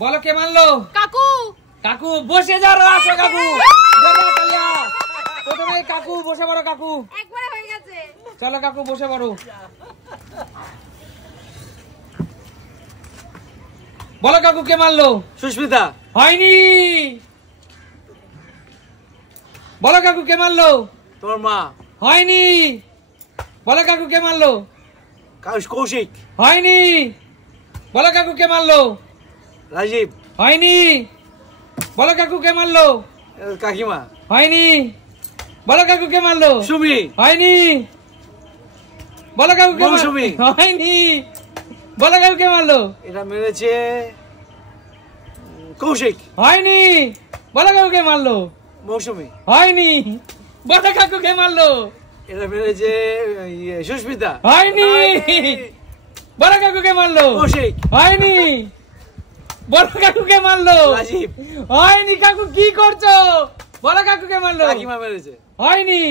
বলো কে মারলো? কাকু। কাকু বসে যাও, আসো কাকু। প্রথমে কাকু বসে পড়ো। কাকু একবারে হয়ে গেছে। চলো কাকু বসে পড়ো। বলো কাকু কে মারলো? সুস্মিতা। হয়নি। বলো কাকু কে মারলো? তোর মা। হয়নি। বলো কাকু কে মারলো? কৌশিক। হয়নি। বলো কাকু কে মারলো? রাজীব। হয়নি। বলো কাকু কে মারলো? কাকিমা। হয়নি। বলো কাকু কে মারলো? সুমি। হয়নি। বলো কাকু কে মারলো? মৌসুমী। হয়নি। বলো কাকু কে মারলো? এটা মেরেছে কৌশিক। হয়নি। বলো কাকু কে মারলো? মৌসুমী। হয়নি। বলো কাকু কে মারলো? এটা মেরেছে সুস্মিতা। হয়নি। বলো কাকু কে মারলো? কৌশিক। হয়নি। বলো কাকু কে মারলো? রাজীব। হয়নি। কাকু কি করছো? বলো কাকু কে মারলো? কাকিমা মেরেছে। হয়নি।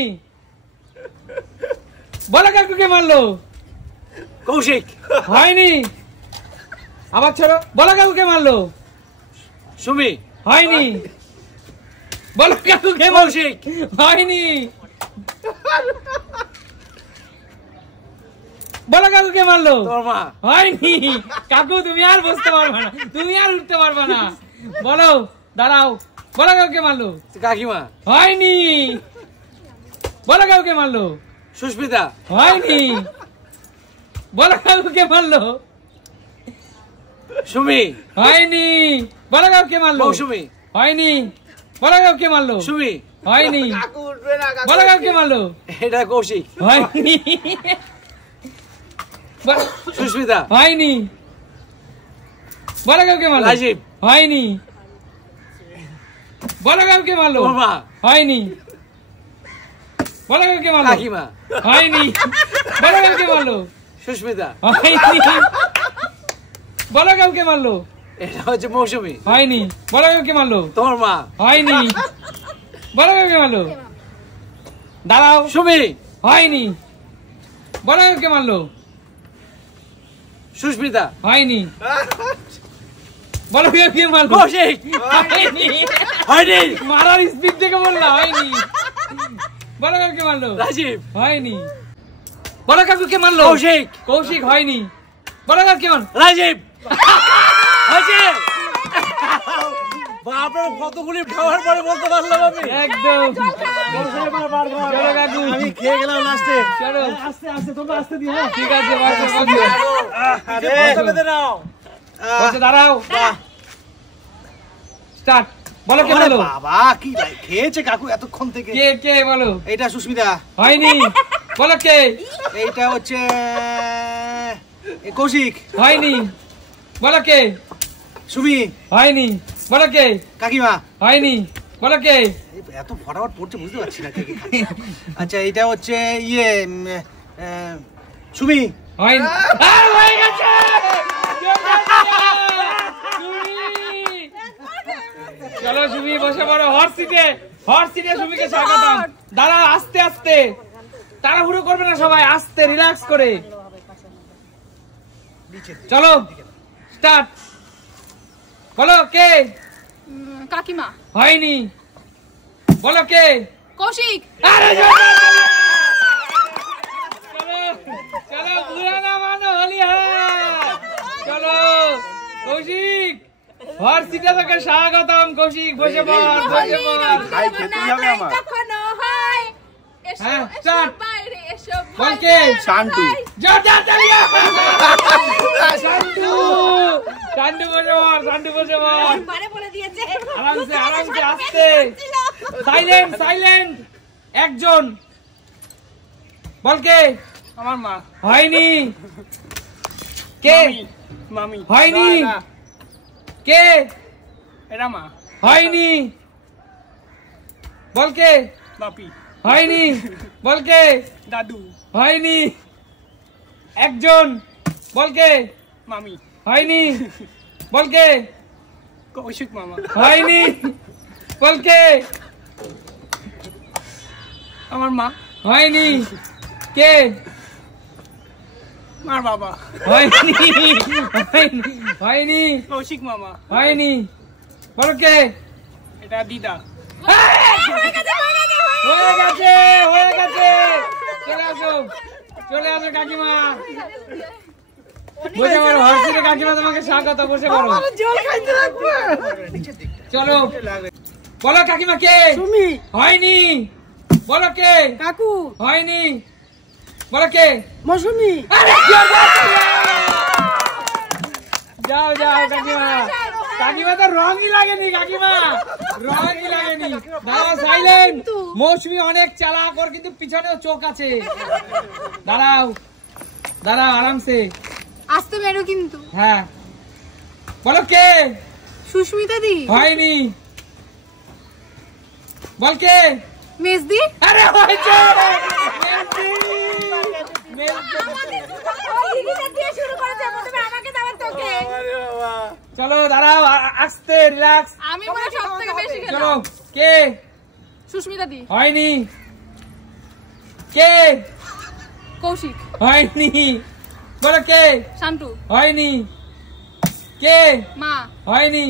বলো কাকু কে মারলো? কৌশিক। হয়নি। আবার ছোড়ো। বলো কাকু কে মারলো? সুমি। হয়নি। বলো কাকু কে মারলো? কৌশিক। হয়নি। বলো কাকু কে মারলো? তোর মা। হয়নি। কাকু তুমি আর বসতে পারবে না, তুমি আর উঠতে পারবে না। বলো দাঁড়াও। বলো কাকু কে মারলো? কাকিমা। হয়নি। বলো কাকু কে মারলো? সুস্মিতা। হয়নি। বলো কাকু কে মারলো? সুমি। হয়নি। বলো কাকু কে মারলো? মৌসুমী। হয়নি। বলো কাকু কে মারলো? সুমি। হয়নি। বলো কাকু কে মারলো? এটা কৌশিক। হয়নি। সুস্মিতা। হয়নি। বলো কাকু কে মারলো? রাজীব। হয়নি। বলো কাকু কে মারলো? তোর মা। হয়নি। বলো কাকু কে মারলো? কাকিমা। হয়নি। বলো কাকু কে মারলো? সুস্মিতা। হয়নি। বলো কাকু কে মারলো? এটা হচ্ছে মৌসুমী। হয়নি। বলো কাকু কে মারলো? তোর মা। হয়নি। বলো কাকু কে মারলো? দাঁড়াও। সুমি। হয়নি। বলো কাকু কে মারলো? সুস্মিতা। হয়নি। বলো কাকু কে মারলো? কৌশিক। হয়নি। হয়নি। মারার স্পিড থেকে বললা হয়নি। বলো কাকু কে মারলো? রাজীব। হয়নি। বলো কাকু কে মারলো? কৌশিক। কৌশিক। হয়নি। বলো কাকু কে মারলো? রাজীব। হয়েছে। বাপরে কতগুলি খাওয়ার পরে বলতে পারলাম আমি। একদম। চলো কাকু। আমি খেয়ে গেলাম লাস্টে। চলো। আস্তে আস্তে তোমরা আস্তে দিও। হ্যাঁ ঠিক আছে বসো বসো। আরে বেঁধে নাও। বসে দাঁড়াও। স্টার্ট। বলো কে মারলো? বাবা কি খেয়েছে কাকু এতক্ষণ থেকে। কে কে বলো? এইটা সুস্মিতা। হয়নি। বলো কে? এইটা হচ্ছে কৌশিক। হয়নি। বলো কে? সুমি। হয়নি। বলো কে? কাকিমা। হয়নি। বলো কে? এত ফটাফট পড়ছে বুঝতে পারছি না কে কে খাচ্ছে। আচ্ছা এটা হচ্ছে সুমি। হয়নি। হয়ে গেছে। চলো সুমি বসে পড়ো হট সিটে। হট সিটে সুমিকে স্বাগতম। দাঁড়াও আস্তে আস্তে, তাড়াহুড়ো করবে না সবাই, আস্তে রিল্যাক্স করে। চলো স্টার্ট। বলো কে? কাকিমা। হয়নি। বলো কে? কৌশিক। আরে চলো চলো বুরা না মানো হলি হ্যাঁ। চলো কৌশিক হর সিটে তোকে স্বাগতম। কৌশিক বসে পড় বসে পড়। খাই খেতেই হবে আমার। কখনো হয় এসো হ্যাঁ, এসো start. বাইরে এসো বল কে? শান্তু। জোরদার তালিয়া। শান্তু শান্তু বসে পড়। শান্তু বসে পড়। বারে বলে দিয়েছে আরামসে আরামসে আস্তে। Silent silent. একজন। বল কে? আমার মা। হয়নি। কে? মামি। হয়নি। কে? এটা মা। হয়নি। বল কে? বাপি। হয়নি। বল কে? দাদু। হয়নি। একজন। বল কে? মামি। হয়নি। বল কে? কৌশিক মামা। হয়নি। বল কে? আমার মা। হয়নি। কে? মার বাবা হয়নি হয়নি কৌশিক মামা হয়নি বলো কে এটা দিদা হয়ে গেছে হয়ে গেছে চলে আসো কাকিমা বসে পড়ো হর্ষিতে কাকিমা তোমাকে স্বাগত বসে পড়ো চলো বলো কাকিমা কে সুমি হয়নি বলো কে কাকু হয়নি বলো কে মৌসুমি যাও যাও কাকিমা কাকিমা তো রঙই লাগেনি কাকিমা রঙই লাগেনি দাঁড়াও সাইলেন্ট মৌসুমি অনেক চালাক ওর কিন্তু পিছনেও চোখ আছে দাঁড়াও দাঁড়াও আরামসে আসতে মেরো কিন্তু হ্যাঁ বলো কে সুস্মিতা দি হয়নি বল কে মেজদি আরে হয়েছে মেসি মেসি শুরু করেছে প্রথমে আমাকে তারপর তোকে চলো দাঁড়াও আস্তে রিল্যাক্স আমি মনে সব থেকে বেশি চলো খেলাম কে সুস্মিতা দি হয়নি কে কৌশিক হয়নি বলো কে শান্তু হয়নি কে মা হয়নি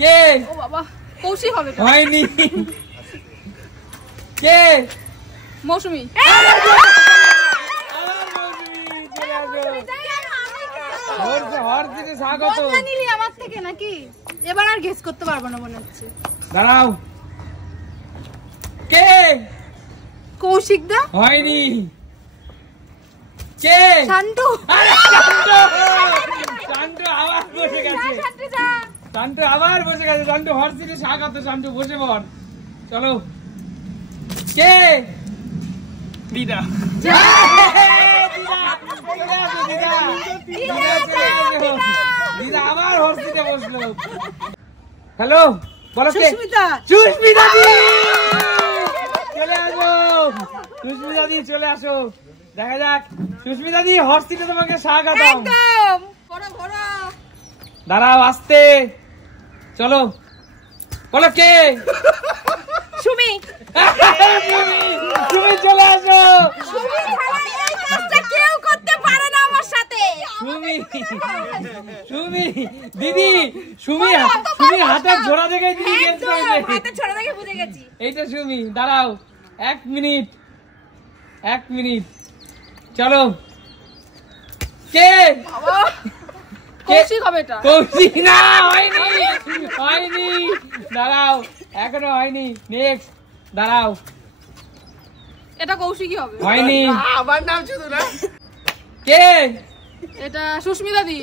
কে ও বাবা কৌশিক হবে তো হয়নি কে মৌসুমি হর্ষিতে স্বাগত বদলা নিলি আমার থেকে নাকি এবার আর গেস করতে পারবো না মনে হচ্ছে দাঁড়াও কে কৌশিক দা হয়নি কে শান্তু আরে শান্তু শান্তু আবার বসে গেছে শান্তু যা শান্তু আবার বসে গেছে শান্তু হর্ষিতে স্বাগত শান্তু বসে পড় চলো কে দিদা দিদা আবার হর্ষিতে বসলো হ্যালো বলো কে সুস্মিতা সুস্মিতা দি চলে আসো সুস্মিতা দি চলে আসো দেখা যাক সুস্মিতা দি হর্ষিতে তোমাকে স্বাগত একদম বড় বড় দাঁড়াও আসতে চলো বলো কে সুমি তুমি চলে আসো সুমি ছাড়া এই কাজটা কেউ করতে পারে না আমার সাথে সুমি সুমি দিদি সুমি সুমি হাতের জোড়া দেখে দিদি গেস করেছে হাতে ছোট থেকে বুঝে গেছি এইটা সুমি দাঁড়াও 1 মিনিট চলো কে কৌশিক হবে এটা কৌশিক না হয়নি দাঁড়াও এখনো হয়নি নেক্সট দাঁড়াও এটা কৌশিকই হবে হয়নি আমার নাম শুধু না কে এটা সুস্মিতা দি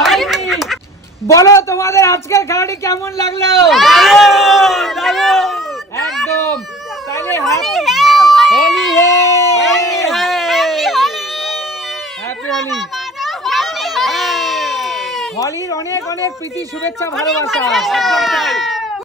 হয়নি বলো তোমাদের আজকের খেলাটি কেমন লাগলো একদম তাহলে হোলি হ্যাপি হোলি হোলির অনেক অনেক প্রীতি শুভেচ্ছা ভালোবাসা